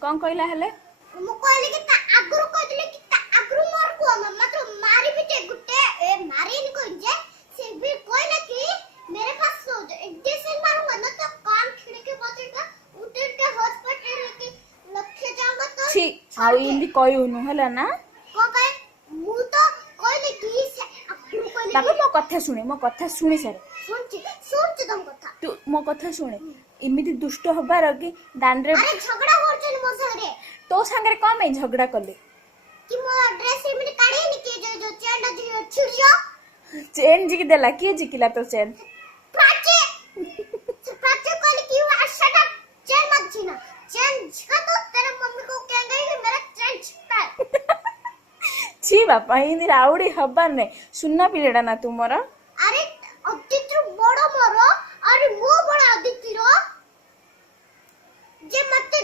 कौन कहला हेले मु कहले कि ता आगुरु कहले कि ता आगुरु मोर को मात्र मारी बिटे गुटे ए मारी नि कोइ जे से भी कहले कि मेरे पास सो इंजेक्शन मारूंगा ना तो कान खिड़की बचेगा उतर के हॉस्पिटल के लक्ष्य जाऊंगा तो छी आउ इndi कहउनु हला ना को कहे मु तो कहले कि से आगुरु कहले बाबा मो कथा सुनी सर सुनची तुम कथा तू मो कथा सुने इमिति दुष्ट हबार कि दांडरे अरे झगड़ा होचन मो संगे तो संगे कम में झगड़ा कले कि मो ड्रेस में काढे नि के जो चेन जो छिड़ियो चेन जी देला के जिकिला तो चेन प्राचे प्राचे कहले कि आशा चेन मत छीना चेन झका तो तेरे मम्मी को कहेंगे कि मेरा चेन छिपा छी बापा इंदी राउडी हबार ने सुन्ना पिलेडा ना तुमरा